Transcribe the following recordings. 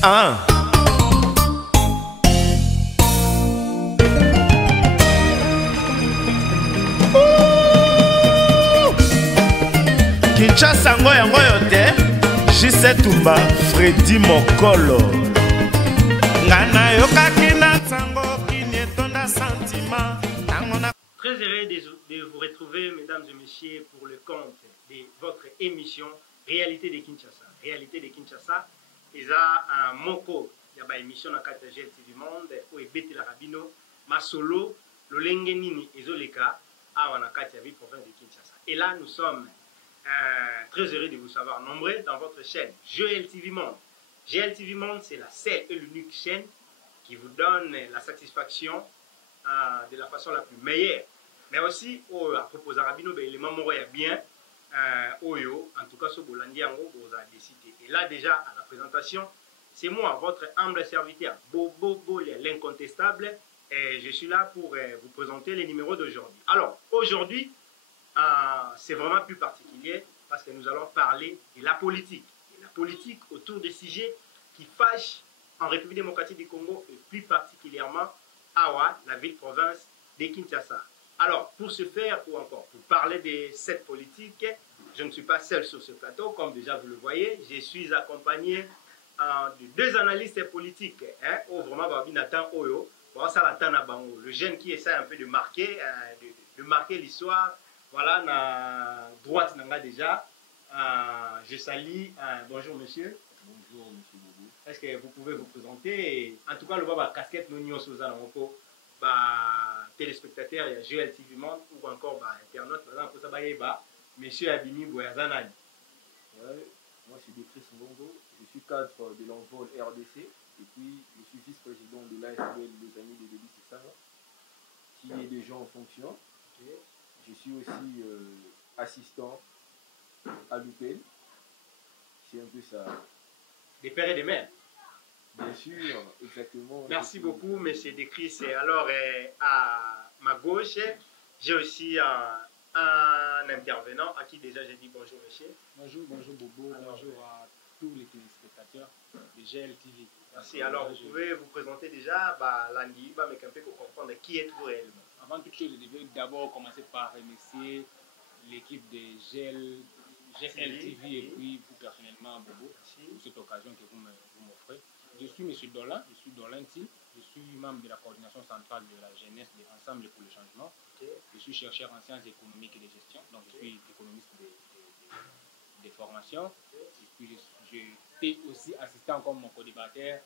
Ah. Kinshasa yango yote Jise Tumba Freddy Mokolo Ngana yokaki na tango kinietonda sentiment. Très heureux de vous retrouver, mesdames et messieurs, pour le compte de votre émission Réalité de Kinshasa. Réalité de Kinshasa, ils ont un moko, il y a une émission dans le GL TV Monde, où il y a Rabino, Masolo, Lolenge Nini, et Zoleka, à Wanakati, la province de Kinshasa. Et là, nous sommes très heureux de vous savoir nombreux dans votre chaîne GL TV Monde. GL TV Monde, c'est la seule et l'unique chaîne qui vous donne la satisfaction de la façon la plus meilleure. Mais aussi, à propos de Rabino, les membres sont bien. Oyo, en tout cas, ce Bolandi Ango, vous avez décidé. Et là, déjà, à la présentation, c'est moi, votre humble serviteur, Bobo l'incontestable. Et je suis là pour vous présenter les numéros d'aujourd'hui. Alors, aujourd'hui, c'est vraiment plus particulier parce que nous allons parler de la politique. Et la politique autour des sujets qui fâchent en République démocratique du Congo et plus particulièrement à la ville-province de Kinshasa. Alors, pour ce faire, ou encore pour parler de cette politique, je ne suis pas seul sur ce plateau, comme déjà vous le voyez. Je suis accompagné de deux analystes politiques, vraiment Babinatan Oyo, le jeune qui essaie un peu de marquer l'histoire. Voilà, na droite nanga déjà. Je salue. Bonjour monsieur. Bonjour monsieur Bobo. Est-ce que vous pouvez vous présenter? En tout cas, le baba casquette nous n'y sommes téléspectateurs, il y a GL TV Monde ou encore internaute, par exemple, ça va monsieur Abini Boyazanani. Ouais, moi je suis Décris Mbongo, je suis cadre de l'envol RDC et puis je suis vice-président de l'ASBL Les Amis de Déby Sissana qui est déjà en fonction. Okay. Je suis aussi assistant à l'UPL. C'est un peu ça. Des pères et des mères. Bien sûr, exactement. Merci beaucoup, monsieur Décris. Alors, à ma gauche, j'ai aussi un intervenant à qui déjà j'ai dit bonjour, monsieur. Bonjour, bonjour Bobo, bonjour à tous les téléspectateurs de GL TV. Merci. Alors, vous pouvez vous présenter déjà, Landi, mais un peu pour comprendre qui êtes-vous réellement. Avant toute chose, je vais d'abord commencer par remercier l'équipe de GL TV et puis vous personnellement, Bobo, pour cette occasion que vous m'offrez. Je suis M. Dolan, je suis Dolanti, je suis membre de la coordination centrale de la jeunesse de Ensemble pour le changement. Okay. Je suis chercheur en sciences économiques et de gestion, donc je suis économiste de formation. Okay. Et puis j'étais aussi assistant comme mon co-débatteur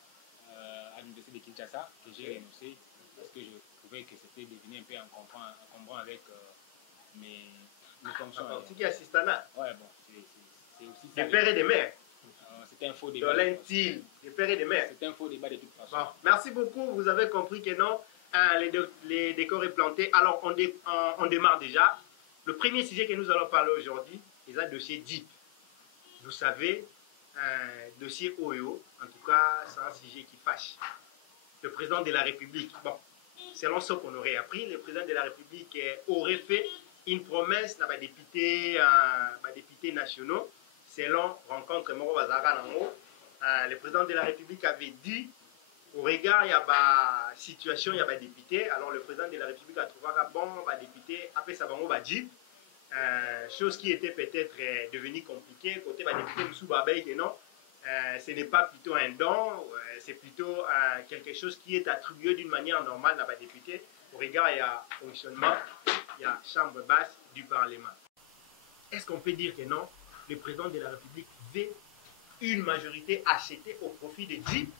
à l'université de Kinshasa, que j'ai renoncé parce que je trouvais que c'était devenu un peu encombrant avec mes fonctions. Tu es assistant là? Ouais, bon, c'est aussi ça. Des pères et des mères. C'était un faux débat. Des pères et des mères. C'était un faux débat de toute façon. Bon, merci beaucoup. Vous avez compris que non, les décors est planté. Alors, on démarre déjà. Le premier sujet que nous allons parler aujourd'hui, c'est un dossier DIP. Vous savez, dossier OYO, en tout cas, c'est un sujet qui fâche. Le président de la République, bon, selon ce qu'on aurait appris, le président de la République aurait fait une promesse à des députés nationaux. Selon rencontre Moro Bazara Nango, le président de la République avait dit, au regard, il y a une situation, il y a des députés. Alors le président de la République a trouvé que bon, député, après ça va dit, chose qui était peut-être devenue compliquée, côté député Moussou Babaï, que non, ce n'est pas plutôt un don, c'est plutôt quelque chose qui est attribué d'une manière normale à des députés. Au regard, il y a fonctionnement, il y a chambre basse du Parlement. Est-ce qu'on peut dire que non? Le président de la République veut une majorité achetée au profit de DIP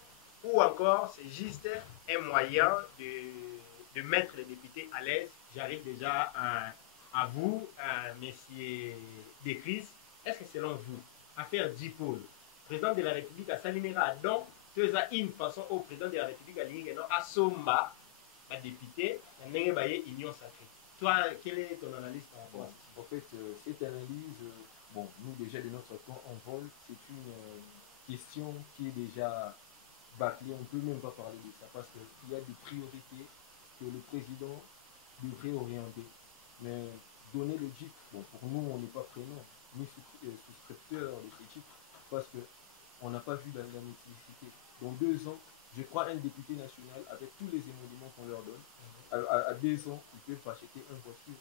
ou encore c'est juste un moyen de mettre les députés à l'aise. J'arrive déjà à vous, messieurs Décris. Est-ce que selon vous, affaire DIP, le président de la République a s'alignera donc une façon au président de la République à Somba, à député, à Union sacrée. Toi, quelle est ton analyse par rapport à ça? En fait, cette analyse, bon, nous déjà de notre camp en vol, c'est une question qui est déjà bâclée. On ne peut même pas parler de ça parce qu'il y a des priorités que le président devrait orienter. Mais donner le titre, bon, pour nous, on n'est pas preneur, ni souscripteur de ce titre, parce que on n'a pas vu la nécessité. Dans 2 ans, je crois un député national, avec tous les émoluments qu'on leur donne, à 2 ans, ils peuvent acheter une voiture.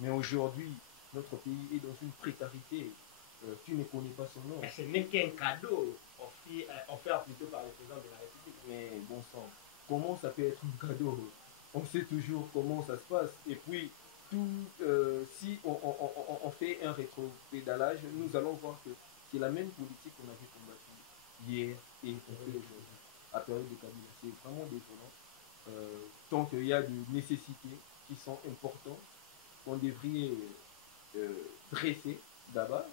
Mais aujourd'hui, notre pays est dans une précarité. Tu ne connais pas son nom. Mais ce n'est qu'un cadeau offert plutôt par le président de la République. Mais bon sang, comment ça peut être un cadeau? On sait toujours comment ça se passe. Et puis, si on fait un rétropédalage, nous allons voir que c'est la même politique qu'on avait combattue hier et qu'on fait aujourd'hui, à période de Kabila. C'est vraiment décevant. Tant qu'il y a des nécessités qui sont importantes, qu'on devrait dresser d'abord.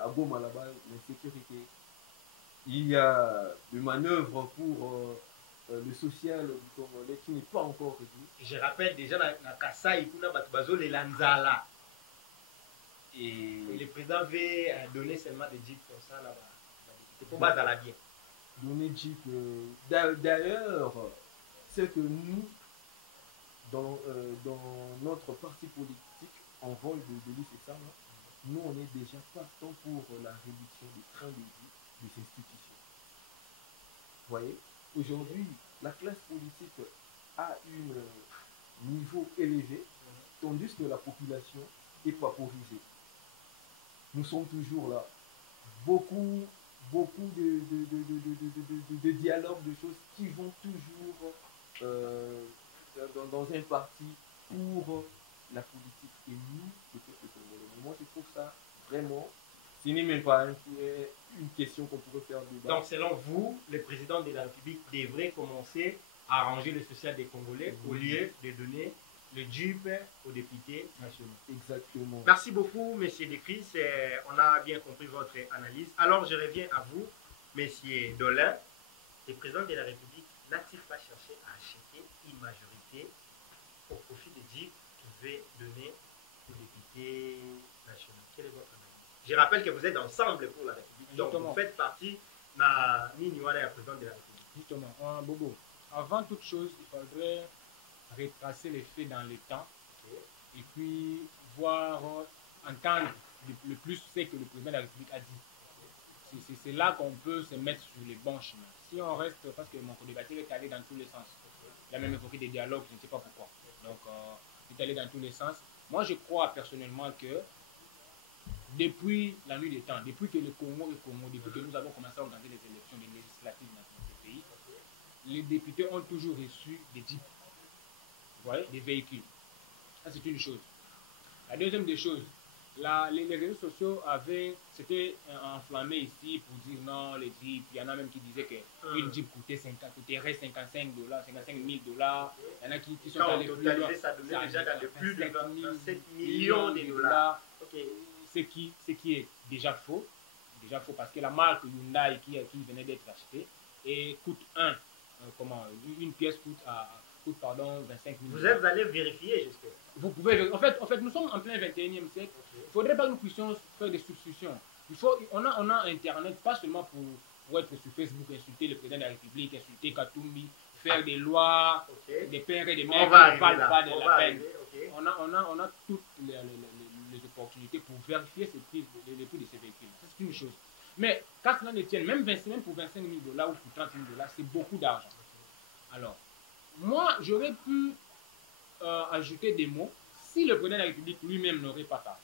À Goma, là-bas, l'insécurité. Il y a des manœuvres pour le social du Congolais qui n'est pas encore réglé. Je rappelle déjà dans Kassai, il y a les Lanzala. Et le président veut donner seulement des jeeps comme ça là-bas. C'est pour base à la bien. Donner jeep. D'ailleurs, c'est que nous, dans notre parti politique, en vol de l'ICE, c'est ça, hein? Nous, on est déjà partant pour la réduction des trains de vie des institutions. Vous voyez, aujourd'hui, la classe politique a un niveau élevé, tandis que la population est vaporisée. Nous sommes toujours là. Beaucoup de dialogues, de choses qui vont toujours dans un parti pour la politique. Et nous, le peuple congolais. Moi, je trouve ça vraiment, ce n'est même pas une question qu'on pourrait faire débat. Donc, selon vous, le président de la République devrait commencer à arranger le social des Congolais au lieu de donner le JUP aux députés nationaux. Exactement. Merci beaucoup, M. Dekris. On a bien compris votre analyse. Alors, je reviens à vous, M. Dolin. Le président de la République n'a-t-il pas cherché à acheter une majorité au profit des JUP qu'il veut donner aux députés nationaux? Quelle est votre analyse? Je rappelle que vous êtes ensemble pour la République. Donc, Justement. vous faites partie de Niniwana, président de la République. Justement, Bobo, avant toute chose, il faudrait retracer les faits dans le temps et puis voir, entendre le plus ce que le président de la République a dit. C'est là qu'on peut se mettre sur les bons chemins. Si on reste, parce que mon co-débatteur est allé dans tous les sens, il a même évoqué des dialogues, je ne sais pas pourquoi. Donc, il est allé dans tous les sens. Moi, je crois personnellement que depuis la nuit des temps, depuis que le Congo est Congo, depuis que nous avons commencé à organiser les élections des législatives dans notre pays, les députés ont toujours reçu des jeeps, vous voyez, des véhicules. Ça, c'est une chose. La deuxième des choses, les réseaux sociaux s'étaient enflammés ici pour dire non, les jeeps. Il y en a même qui disaient qu'une jeep coûterait 55 $, 55 000 $. Il y en a qui sont allés plus loin. Ça donnait déjà dans le plus de 27 millions de dollars. Okay. Ce qui est déjà faux parce que la marque Hyundai qui venait d'être achetée et coûte une pièce coûte 25 000 $. Vous êtes allé vérifier jusque-là? Vous pouvez, en fait, nous sommes en plein 21e siècle. Il ne faudrait pas que nous puissions faire des substitutions. On a Internet, pas seulement pour être sur Facebook, insulter le président de la République, insulter Katumbi, faire des lois, des pères et des mères qui ne parlent pas de la peine. On a toutes les opportunités pour vérifier les prix de ces véhicules. Ça, c'est une chose. Mais quand cela ne tient, même pour 25 000 $ ou pour 30 000 $, c'est beaucoup d'argent. Alors, moi, j'aurais pu ajouter des mots si le président de la République lui-même n'aurait pas parlé.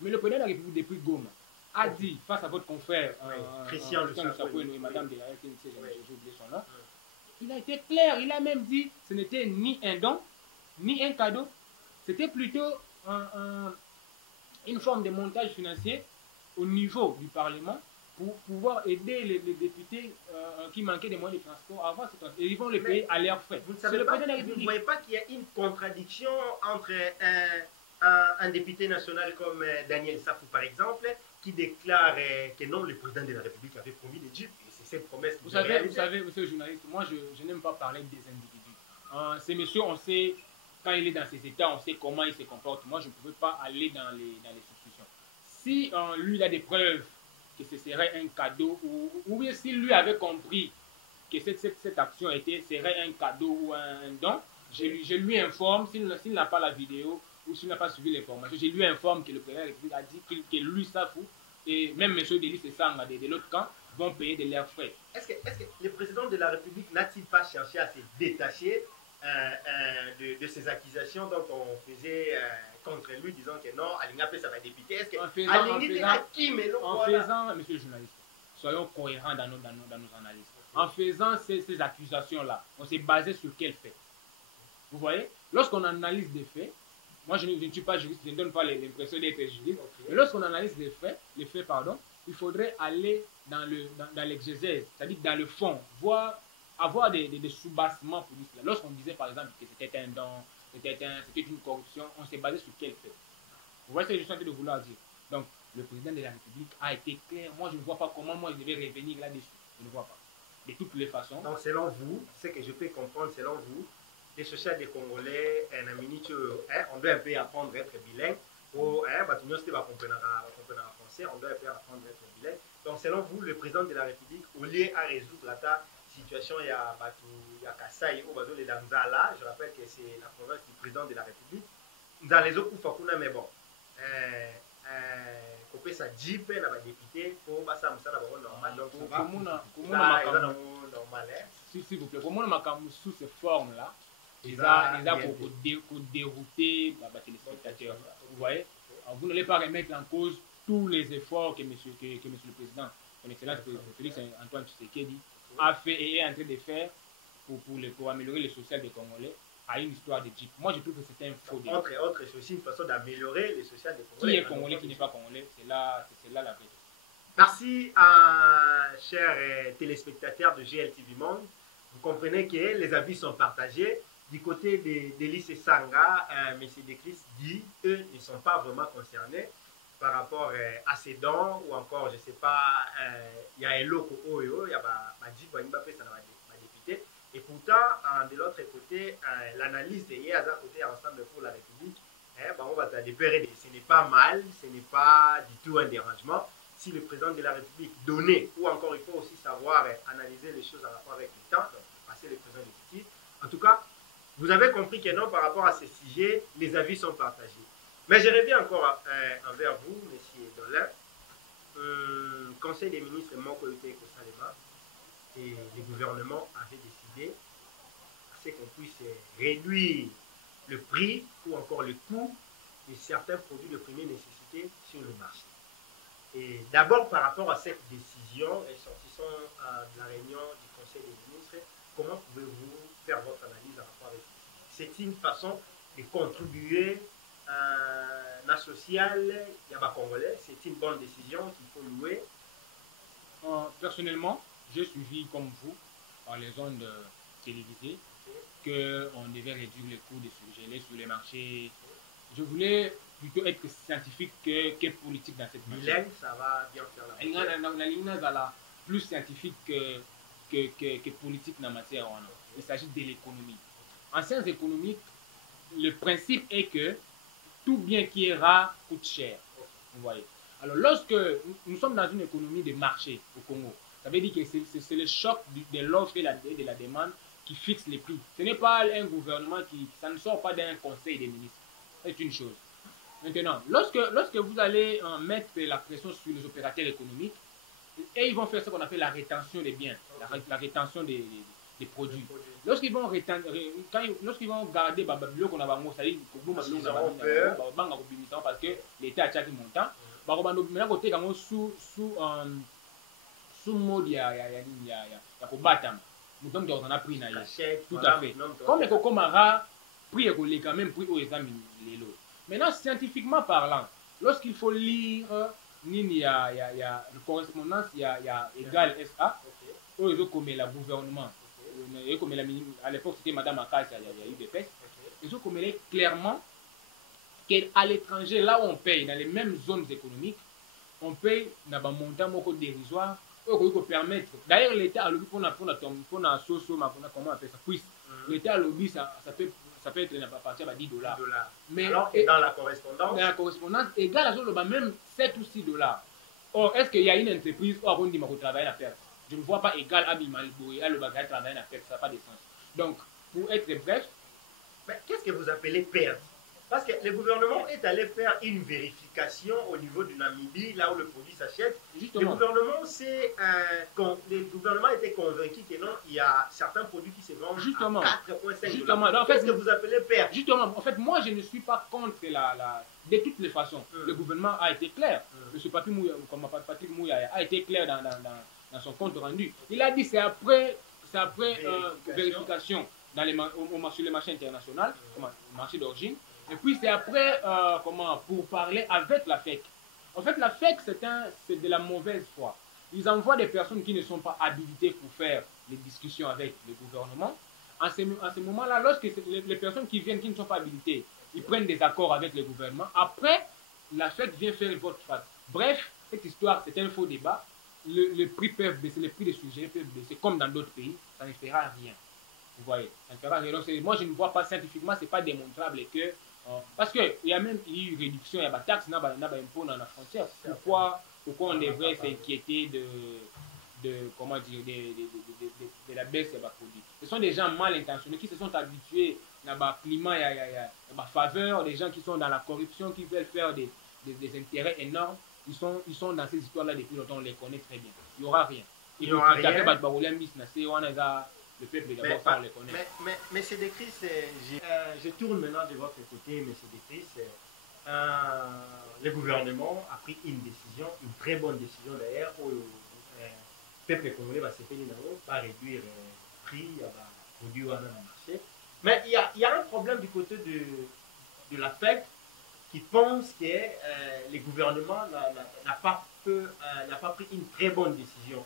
Mais le président de la République, depuis Goma, a dit face à votre confrère Christian Lusako et madame de la RTNC, j'ai oublié son nom, il a été clair, il a même dit que ce n'était ni un don, ni un cadeau, c'était plutôt une forme de montage financier au niveau du Parlement pour pouvoir aider les députés qui manquaient des moyens de transport à avoir ce transport. Et ils vont les payer à leurs frais. Vous ne voyez pas qu'il y a une contradiction entre un député national comme Daniel Safou, par exemple, qui déclare que non, le président de la République avait promis des jeeps. Et c'est cette promesse que vous savez, monsieur le journaliste, moi je n'aime pas parler des individus. Ces messieurs, on sait, quand il est dans ses états, on sait comment il se comporte. Moi, je ne pouvais pas aller dans les substitutions. Si lui, il a des preuves que ce serait un cadeau, ou bien s'il lui avait compris que cette action serait un cadeau ou un don, je lui informe, s'il n'a pas la vidéo ou s'il n'a pas suivi l'information, je lui informe que le président de la République a dit que lui, Safou, et même M. Delis et Sanga de l'autre camp vont payer de leurs frais. Est-ce que le président de la République n'a-t-il pas cherché à se détacher de ces accusations dont on faisait contre lui, disant que non, Alingapé ça va député? Est-ce que en faisant, monsieur le journaliste, soyons cohérents dans nos analyses. En faisant ces accusations-là, on s'est basé sur quel fait? Vous voyez, lorsqu'on analyse des faits, moi je ne suis pas juriste, je ne donne pas l'impression d'être juriste, mais lorsqu'on analyse les faits, il faudrait aller dans l'exégèse, c'est-à-dire dans le fond, avoir des soubassements pour cela. Lorsqu'on disait par exemple que c'était un don, c'était une corruption, on s'est basé sur quel fait? Vous voyez ce que je suis en train de vouloir dire? Donc, le président de la République a été clair. Moi, je ne vois pas comment moi je devais revenir là-dessus. Je ne vois pas. De toutes les façons. Donc, selon vous, ce que je peux comprendre, selon vous, les sociaux des Congolais, on doit un peu apprendre à être bilingue. On doit un peu apprendre français, on doit un peu apprendre à être bilingue. Donc, selon vous, le président de la République, au lieu à résoudre la situation, il y a Kassai, les Lanzala, je rappelle que c'est la province du président de la République. Dans les autres Fakuna, mais bon. Kopé sa jeep na ba député pour basa musala ba normal. Donc, normal. S'il vous plaît, pour moi, sous ces formes-là, ils ont dérouté les téléspectateurs. Vous voyez, alors, vous n'allez pas remettre en cause tous les efforts que monsieur le président, son excellence Félix Antoine Tshisekedi, a fait et est en train de faire pour améliorer le social des Congolais à une histoire de Jeep. Moi, je trouve que c'est un faux débat. Autre, c'est aussi une façon d'améliorer le social des Congolais. Qui est Congolais, qui n'est pas Congolais, c'est là la vérité. Merci à chers téléspectateurs de GLTV Monde. Vous comprenez que les avis sont partagés. Du côté des Delis et Sanga, M. Declis dit eux ne sont pas vraiment concernés par rapport à ces dons ou encore, je ne sais pas, il y a un loco Oyo, il y a Jeep, Mbappé, ça va député. Et pourtant, de l'autre côté, l'analyse de hier, côté ensemble pour la République, on va dépérer. Ce n'est pas mal, ce n'est pas du tout un dérangement. Si le président de la République donnait, ou encore il faut aussi savoir analyser les choses en rapport avec le temps, donc passer le président de justice. En tout cas, vous avez compris que non, par rapport à ces sujets, les avis sont partagés. Mais je reviens encore envers vous, M. Dolin. Conseil des ministres Mokoyote Kosalema et le gouvernement avait décidé à ce qu'on puisse réduire le prix ou encore le coût de certains produits de première nécessité sur le marché. Et d'abord, par rapport à cette décision, ressortissant de la réunion du Conseil des ministres, comment pouvez-vous faire votre analyse en rapport avec ça? C'est une façon de contribuer à la sociale, il y a Congolais, c'est une bonne décision qu'il faut louer. Personnellement, j'ai suivi comme vous, par les ondes télévisées, qu'on devait réduire les coûts des surgelés sur les marchés. Je voulais plutôt être scientifique que politique dans cette matière. Bilingue, ça va bien faire la ligne est plus scientifique que politique dans la matière. Il s'agit de l'économie. En sciences économiques, le principe est que tout bien qui est rare coûte cher. Vous voyez. Alors, lorsque nous sommes dans une économie de marché au Congo, ça veut dire que c'est le choc de l'offre et de la demande qui fixe les prix. Ce n'est pas un gouvernement ça ne sort pas d'un conseil des ministres. C'est une chose. Maintenant, lorsque vous allez mettre la pression sur les opérateurs économiques, et ils vont faire ce qu'on appelle la rétention des biens, la rétention des produits. Lorsqu'ils vont garder Babylone qu'on a bango, ça dit parce que l'État a chaque montant, maintenant côté comme sous mode ya kobatama. Nous sommes dans un prix tout à fait. Comme les cocomara, prix est quand même prix aux examens les lots. Maintenant, scientifiquement parlant, lorsqu'il faut lire il y a une correspondance, il y a égal SA, ou les autres comme le gouvernement, comme à l'époque c'était Madame Akasa, il y a eu des pestes, les autres comme clairement qu'à l'étranger, là où on paye, dans les mêmes zones économiques, on paye dans un montant dérisoire, pour permettre. D'ailleurs, l'État a lobby pour comment on appelle ça, puisse. L'État a lobby, ça peut être à partir de $10. Mais alors, et dans la correspondance, égal à même 7 ou $6. Or, est-ce qu'il y a une entreprise où on dit que travailler à perte? Je ne vois pas égal à Bimalboé, à le bagage travailler à perte, ça n'a pas de sens. Donc, pour être bref. Mais qu'est-ce que vous appelez perte? Parce que le gouvernement est allé faire une vérification au niveau du Namibie, là où le produit s'achète. Le gouvernement était convaincu que non, il y a certains produits qui se vendent à 4,5 $. Qu'est-ce que vous appelez perdre? Justement, en fait, moi, je ne suis pas contre de toutes les façons. Le gouvernement a été clair. M. Patrick Mouya a été clair dans son compte rendu. Il a dit c'est après vérification sur le marché international, le marché d'origine. Et puis c'est après, pour parler avec la FEC. En fait, la FEC, c'est de la mauvaise foi. Ils envoient des personnes qui ne sont pas habilitées pour faire les discussions avec le gouvernement. En ce moment-là, lorsque les personnes qui viennent, qui ne sont pas habilitées, ils prennent des accords avec le gouvernement. Après, la FEC vient faire le vote face. Bref, cette histoire, c'est un faux débat. Le prix peut baisser, les prix des sujets peuvent baisser, comme dans d'autres pays. Ça ne fera rien. Vous voyez, ça ne fera rien. Donc, moi, je ne vois pas scientifiquement, ce n'est pas démontrable que... parce qu'il y a même eu une réduction, il y a des taxes, il y a des impôts dans la frontière. Pourquoi on devrait s'inquiéter de la baisse des produits? Ce sont des gens mal intentionnés qui se sont habitués à un climat, il y a faveur, des gens qui sont dans la corruption, qui veulent faire des intérêts énormes. Ils sont dans ces histoires-là depuis longtemps, on les connaît très bien. Il n'y aura rien. Il n'y aura rien. Le peuple d'abord, ça on les connaît. Mais c'est décrit, je tourne maintenant de votre côté, mais c'est décrit, le gouvernement a pris une décision, une très bonne décision d'ailleurs, où le peuple congolais va se payer va réduire le prix, va produire dans le marché. Mais il y a un problème du côté de la FEC qui pense que le gouvernement n'a pas pris une très bonne décision.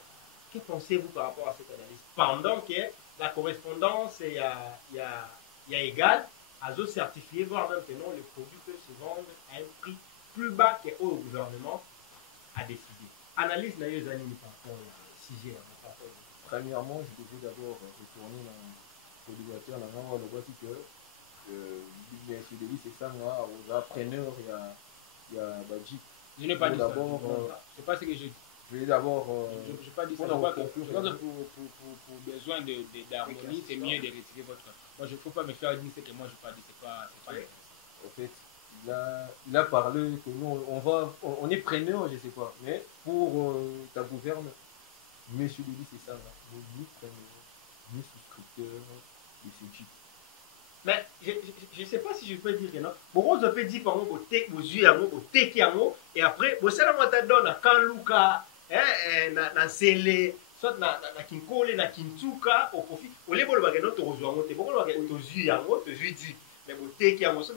Que pensez-vous par rapport à cette analyse? Pendant que la correspondance il y a égal, Azo certifié, voire même que non, les produits peuvent se vendre à un prix plus bas que le gouvernement a décidé. Analyse Nayo Zanini par rapport au sujet. Premièrement, je devais d'abord retourner dans le débatteur, dans le voici que M. Delis et ça, aux appreneurs, il y a Badji. Je n'ai pas dit ça. C'est pas ce que j'ai dit. Je vais d'abord. Je n'ai pas dit ça. Je crois que pour besoin d'harmonie, c'est mieux de retirer votre. Moi, je ne faut pas me faire dire ce que moi je n'ai pas dit. C'est pas en fait, il a parlé que nous, on est preneur, je ne sais pas. Mais pour ta gouverne, M. Delis, c'est ça. Nous prenons, nous souscripteurs de ce type. Mais je ne sais pas si je peux dire que non. Beaucoup de gens disent par exemple, au yeux, au teki, et après, vous savez, moi, je donne à Kanluka, na Sele, soit na Kinkole, na Kintuka, au profit. Au lieu de voir que nous, tu rejoins, tu vois que tu yeux, tu dis, mais au teki, c'est bon, je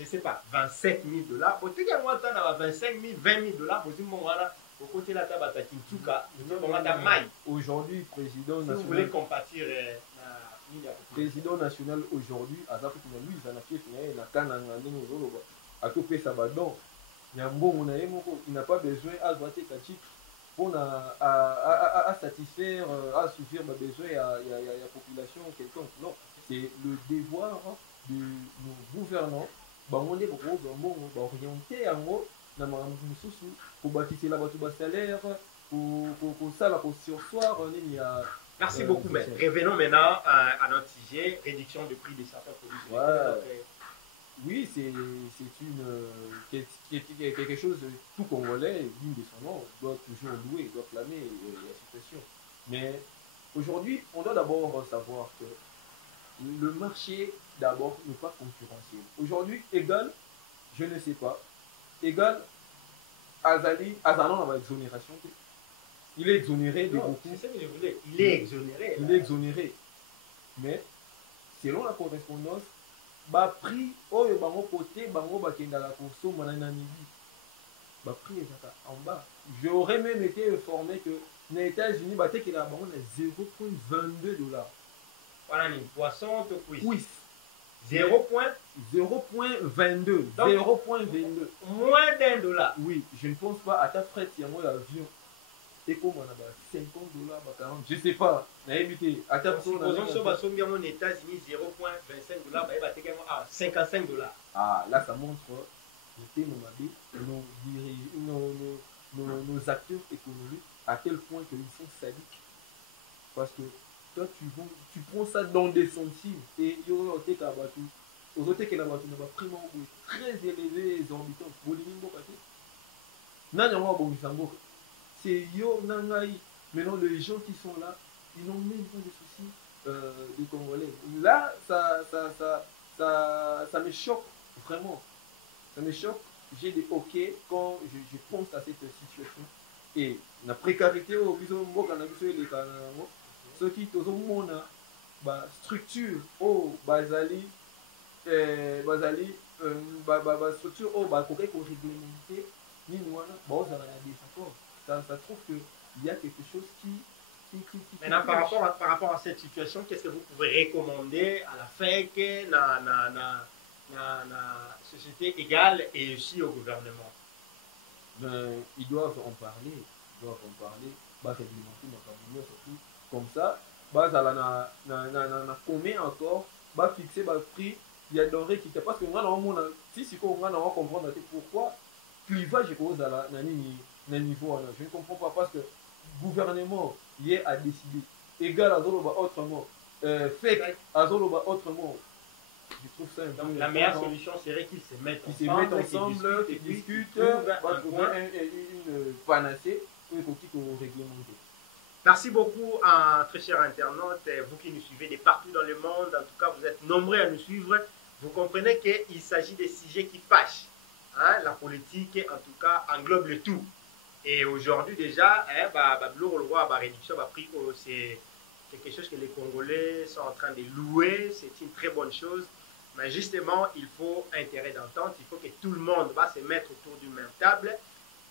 ne sais pas, 27 000 $. Au teki, tu as 25 000, 20 000 $. Vous dites, voilà. Au côté de la table, tu as Kintuka, aujourd'hui, président national. Si vous voulez compatir. Président national aujourd'hui, lui, il n'a pas besoin à satisfaire, à suffire mes besoins à la population quelconque. Non, c'est le devoir de nos gouvernants orienter pour bâtir la salaire, pour ça, pour sursoir. Merci beaucoup, mais revenons maintenant à notre sujet, réduction du prix de certains produits. Oui, c'est quelque chose, tout Congolais, digne de son nom, doit toujours louer, doit clamer la situation. Mais aujourd'hui, on doit d'abord savoir que le marché, d'abord, n'est pas concurrentiel. Aujourd'hui, égal, je ne sais pas, égal, Azali dans la exonération. Il est exonéré de beaucoup. C'est ça que je voulais. Il est exonéré. Il est exonéré. Mais, selon la correspondance, prix côté prix en bas. J'aurais même été informé que les États-Unis il y a 0,22 $. Voilà, une poisson de oui. 0,22. 0,22. Moins d'$1. Oui, je ne pense pas à ta fret, il y a moins d'avion. Et comme on a 50 $, 40, je ne sais pas. Supposons que aux États-Unis 0,25 $, à 55 $. Ah, là, ça montre nos acteurs économiques à quel point ils sont sadiques. Parce que toi, tu prends ça dans des centimes et il y aura aux autres qui n'ont pas pris très élevé, exorbitant. C'est yo, nangaï. Maintenant, les gens qui sont là, ils n'ont même pas de soucis de Congolais. Là, ça me choque vraiment. Ça me choque. J'ai des hoquets quand je pense à cette situation. Et la précarité, ceux qui ont une structure, basali, structure, réglementé, ça trouve qu'il y a quelque chose qui. Maintenant, par rapport à cette situation, qu'est-ce que vous pouvez recommander à la FEC, la société égale et aussi au gouvernement? Ils doivent en parler. Réglementer surtout comme ça. Combien encore fixer le prix. Il y a denrées qui parce que si on va comprendre pourquoi clivage est cause à un niveau. Je ne comprends pas parce que le gouvernement a décidé égal à Zoloba autrement, fait à Zoloba autrement. Je trouve ça un peu. La meilleure solution serait qu'ils se mettent ensemble, qu'ils discutent, trouver une panacée pour réglementer. Merci beaucoup, très chers internautes, vous qui nous suivez de partout dans le monde. En tout cas, vous êtes nombreux à nous suivre. Vous comprenez qu'il s'agit des sujets qui fâchent. Hein? La politique, en tout cas, englobe le tout. Et aujourd'hui, déjà, le roi réduction a pris c'est quelque chose que les Congolais sont en train de louer. C'est une très bonne chose. Mais justement, il faut intérêt d'entente. Il faut que tout le monde va se mettre autour d'une même table.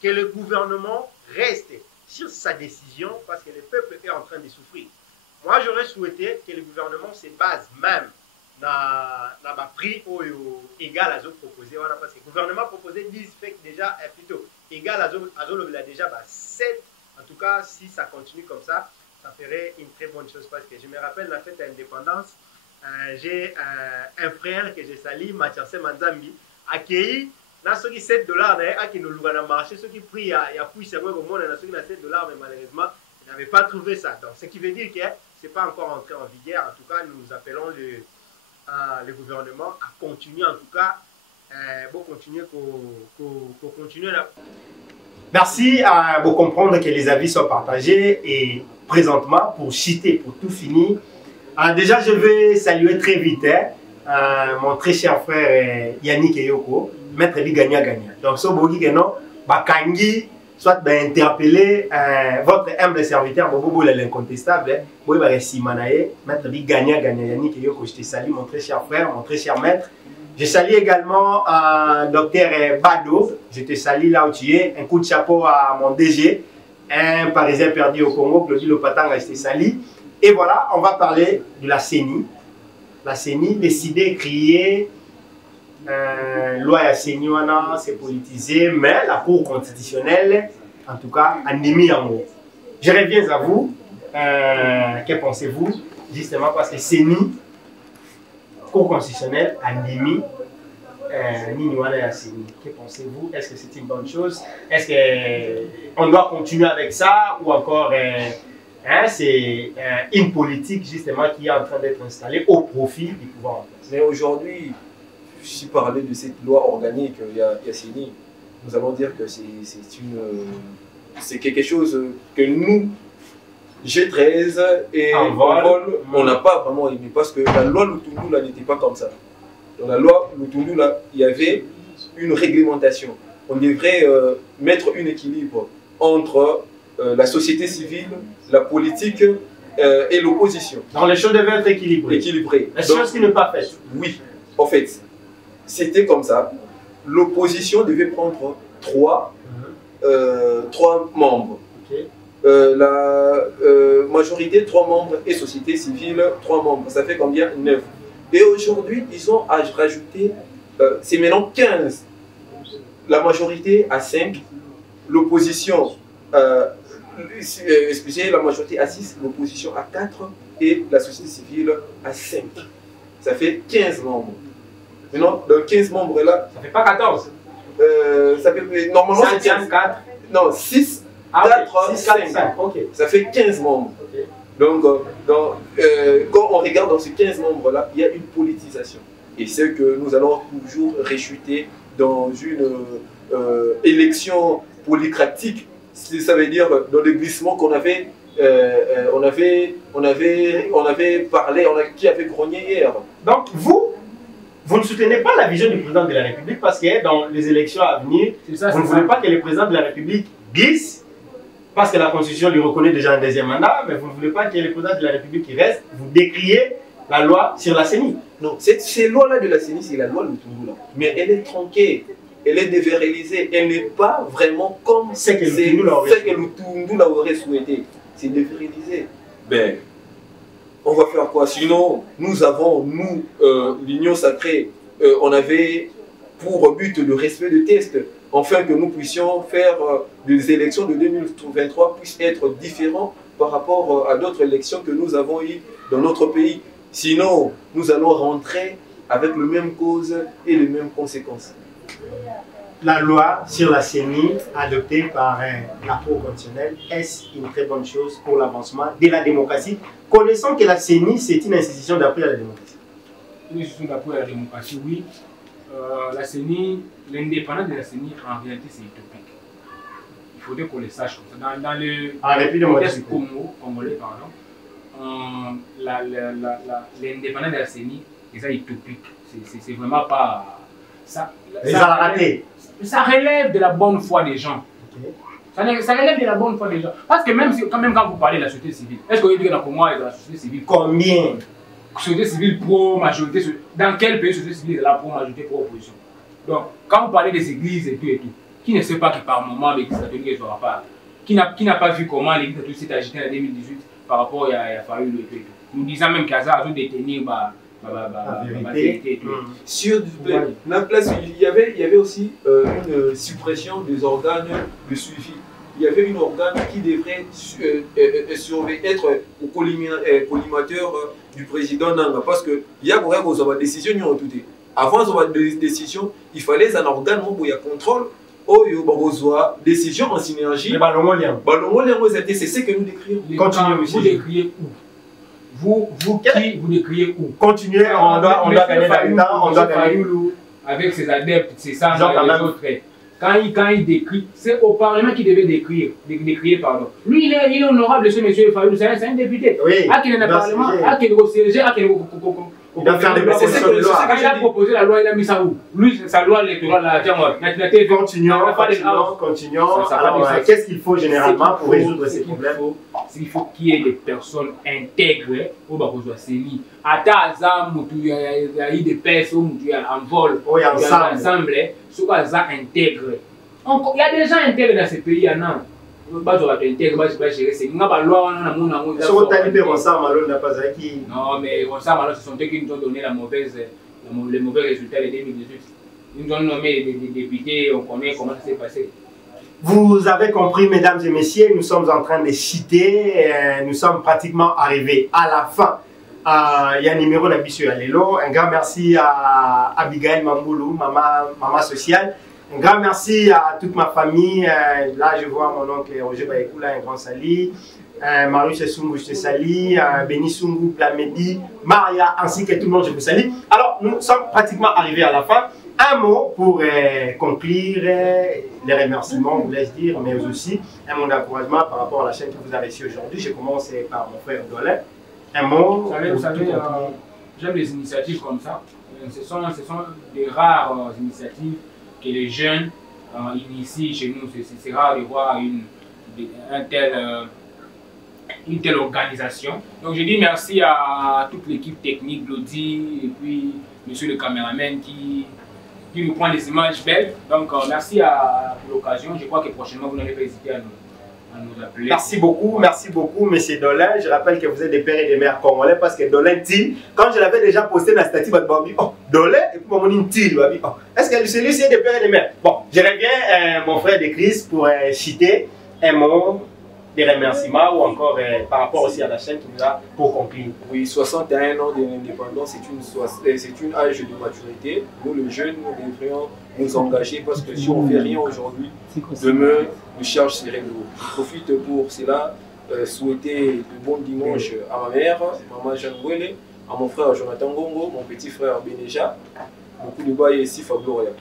Que le gouvernement reste sur sa décision parce que le peuple est en train de souffrir. Moi, j'aurais souhaité que le gouvernement se base même dans le prix égal à ce proposé. Voilà, parce que le gouvernement proposé 10 fait déjà plutôt égal à ce déjà 7. En tout cas, si ça continue comme ça, ça ferait une très bonne chose. Parce que je me rappelle la fête de l'indépendance, j'ai un frère que j'ai sali, Mathiase Manzambi, accueilli. Dans ceux qui 7 dollars, qui nous louent dans le marché, ceux qui prient, il y a plus de monde, dans ceux qui ont 7 dollars, mais malheureusement, ils n'avaient pas trouvé ça. Donc, ce qui veut dire que ce n'est pas encore entré en vigueur. En tout cas, nous appelons le gouvernement à continuer, en tout cas, pour continuer là. Merci à vous comprendre que les avis sont partagés et présentement, pour citer, pour tout finir, déjà, je vais saluer très vite mon très cher frère Yannick Eyoko. Maître Bi Gagna. Donc, ce bogi que non, Bakangi, soit interpeller votre humble serviteur, Bobo l'incontestable, Bobo Simanae, Maître Bi Gagna, Yannick Eyoko, je te salue, mon très cher frère, mon très cher maître. Je salue également Docteur Bado, je te salue là où tu es. Un coup de chapeau à mon DG, un Parisien perdu au Congo, Claudie Lopatanga, je te salue. Et voilà, on va parler de la CENI. La CENI, décidé, crier. Loi à CENI, c'est politisé, mais la Cour constitutionnelle, en tout cas, a mis en haut. Je reviens à vous. Que pensez-vous? Justement parce que CENI, Cour constitutionnelle, a mis à CENI. Que pensez-vous? Est-ce que c'est une bonne chose? Est-ce qu'on doit continuer avec ça ou encore c'est une politique justement qui est en train d'être installée au profit du pouvoir en place? Mais aujourd'hui, si parler de cette loi organique, il y a CENI, nous allons dire que c'est quelque chose que nous, G13 et Envol, on n'a pas vraiment aimé parce que la loi Lutundu là n'était pas comme ça. Dans la loi Lutundu là, il y avait une réglementation. On devrait mettre un équilibre entre la société civile, la politique et l'opposition. Donc les choses devaient être équilibrées. La chose qui n'est pas faite. Oui, en fait. C'était comme ça. L'opposition devait prendre trois membres. Okay. La majorité, 3 membres et société civile, 3 membres. Ça fait combien? 9. Et aujourd'hui, ils ont rajouté, c'est maintenant 15. La majorité à 5, l'opposition, excusez, la majorité à 6, l'opposition à 4 et la société civile à 5. Ça fait 15 membres. Maintenant, dans 15 membres là. Ça fait pas 14. Ça fait normalement c'est 15. 4. Non, 6, 4, 5. Okay. Ça fait 15 membres. Okay. Donc, quand on regarde dans ces 15 membres là, il y a une politisation. Et c'est que nous allons toujours réchuter dans une élection polycratique. Ça veut dire dans le glissement qu'on avait, parlé, qui avait grogné hier. Donc vous ne soutenez pas la vision du président de la République parce que dans les élections à venir, vous ne voulez pas que le président de la République glisse parce que la Constitution lui reconnaît déjà un deuxième mandat, mais vous ne voulez pas que le président de la République reste, vous décriez la loi sur la CENI. Non, cette loi-là de la CENI, c'est la loi Lutumula. Mais elle est tronquée, elle est dévérilisée, elle n'est pas vraiment comme ce que Lutumula aurait souhaité. C'est dévérilisé. Ben, on va faire quoi? Sinon, nous, l'Union Sacrée, on avait pour but le respect de tests, afin que nous puissions faire des élections de 2023 puissent être différentes par rapport à d'autres élections que nous avons eues dans notre pays. Sinon, nous allons rentrer avec les mêmes causes et les mêmes conséquences. La loi sur la CENI adoptée par la Cour constitutionnelle, est-ce une très bonne chose pour l'avancement de la démocratie, connaissant que la CENI, c'est une institution d'appui à la démocratie? Une institution d'appui à la démocratie, oui. La CENI, l'indépendance de la CENI, en réalité, c'est utopique. Il faudrait qu'on le sache comme ça. Dans le contexte congolais, l'indépendance de la CENI, c'est utopique. C'est vraiment pas... Ça relève de la bonne foi des gens. Okay. Ça relève de la bonne foi des gens. Parce que même quand vous parlez de la société civile, est-ce que vous dites que pour moi, dans la société civile, combien? Société civile pro-majorité, dans quel pays société civile est la pro-majorité, pro-opposition? Donc, quand vous parlez des églises et tout, qui ne sait pas que par moment l'église catholique ne sera pas, qui n'a pas vu comment l'église catholique s'est agitée en 2018 par rapport à Fayoulou et tout. Nous disons même qu'à ça, de détenir la vérité. Sur la place, il y avait aussi une suppression des organes de suivi. Il y avait un organe qui devrait être au collimateur du président Nanga. Parce que il y a une décision. Avant de décision, il fallait un organe où il y a contrôle. Décision en synergie. C'est ce que nous décrivons. Continuez, vous décriez où? Vous décriez où? Continuez, on doit gagner le temps, on doit gagner. Avec ses adeptes, ses sages et les autres. Quand il décrit, c'est au Parlement qu'il devait décrire. Lui, il est honorable, ce monsieur Fayoulou, c'est un député. Oui. À quel Parlement, à quel siéger, à quel. Il doit faire des propositions de loi. Quand il a proposé la loi, il a mis ça où? Lui, sa loi électorale, continuons. Alors, qu'est-ce qu'il faut généralement pour résoudre ces problèmes? Il faut qu'il y ait des personnes intègres au Bakozouaseni. À Tazam, il y a eu des personnes en vol, ensemble, ce qu'on a intègre. Il y a des gens intègres dans ce pays, il y en a. Non, mais ce sont eux qui nous ont donné les mauvais résultats de 2018. Ils nous ont nommé des députés, on connaît comment ça s'est passé. Vous avez compris, mesdames et messieurs, nous sommes en train de citer, nous sommes pratiquement arrivés à la fin. Il y a un numéro d'habitude à Lélo. Un grand merci à Abigail Mamboulou, maman sociale. Un grand merci à toute ma famille. Là, je vois mon oncle Roger Bayekoula, un grand sali. Marius Sungu, je te salue. Béni Sungu, Plamedi, Maria, ainsi que tout le monde, je vous salue. Alors, nous sommes pratiquement arrivés à la fin. Un mot pour conclure les remerciements, vous laisse dire, mais aussi un mot d'encouragement par rapport à la chaîne que vous avez ici aujourd'hui. Je commence par mon frère Dolin. Un mot. Vous savez, j'aime les initiatives comme ça. Ce sont des rares initiatives que les jeunes initient chez nous. C'est rare de voir une telle organisation. Donc je dis merci à toute l'équipe technique, Lodi, et puis monsieur le caméraman qui nous prend des images belles. Donc merci pour l'occasion. Je crois que prochainement vous n'allez pas hésiter à nous appeler. Merci beaucoup, monsieur Dolin. Je rappelle que vous êtes des pères et des mères congolais parce que Dolin dit, quand je l'avais déjà posté dans la statue, oh, Dolin, et puis mon nom dit, oh, est-ce que celui-ci est des pères et des mères? Bon, je reviens, mon frère de Chris, pour citer un mot des remerciements ou encore par rapport aussi à la chaîne qui nous a pour conclure. Oui, 61 ans d'indépendance, c'est une âge de maturité. Nous, les jeunes, nous devrions nous engager parce que si on ne fait rien aujourd'hui, demain, le charge serait lourd. Je profite pour cela, souhaiter de bon dimanche à ma mère, maman Jeanne Wele, à mon frère Jonathan Ngongo, mon petit frère Beneja, beaucoup de bois et ici Fabio Royal.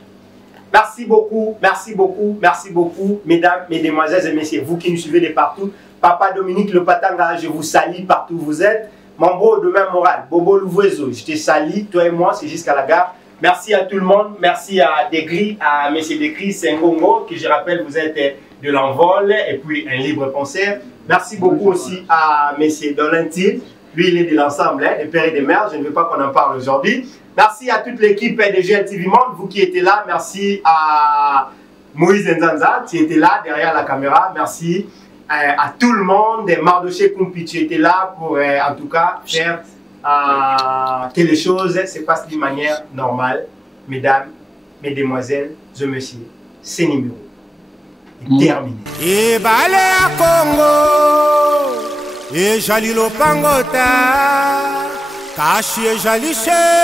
Merci beaucoup, merci beaucoup, merci beaucoup, mesdames, mesdemoiselles et messieurs, vous qui nous suivez de partout. Papa Dominique Le Patanga, je vous salue partout où vous êtes. Mambo de même moral, Bobo Louvezo, je te salue, toi et moi, c'est jusqu'à la gare. Merci à tout le monde, merci à Degri, à M. Degri Sengongo, qui je rappelle, vous êtes de l'envol et puis un libre penseur. Merci beaucoup aussi à M. Dolanti, lui il est de l'ensemble, des pères et des mères, je ne veux pas qu'on en parle aujourd'hui. Merci à toute l'équipe de GLTV Monde, vous qui étiez là. Merci à Moïse Nzanza, qui était là derrière la caméra. Merci à tout le monde. Mardoché Kumpi, tu étais là pour en tout cas faire que les choses se passent d'une manière normale. Mesdames, mesdemoiselles et messieurs, c'est numéro est terminé. Et balé à Congo, et Jalilo Pangota, Kashi et Jaliché.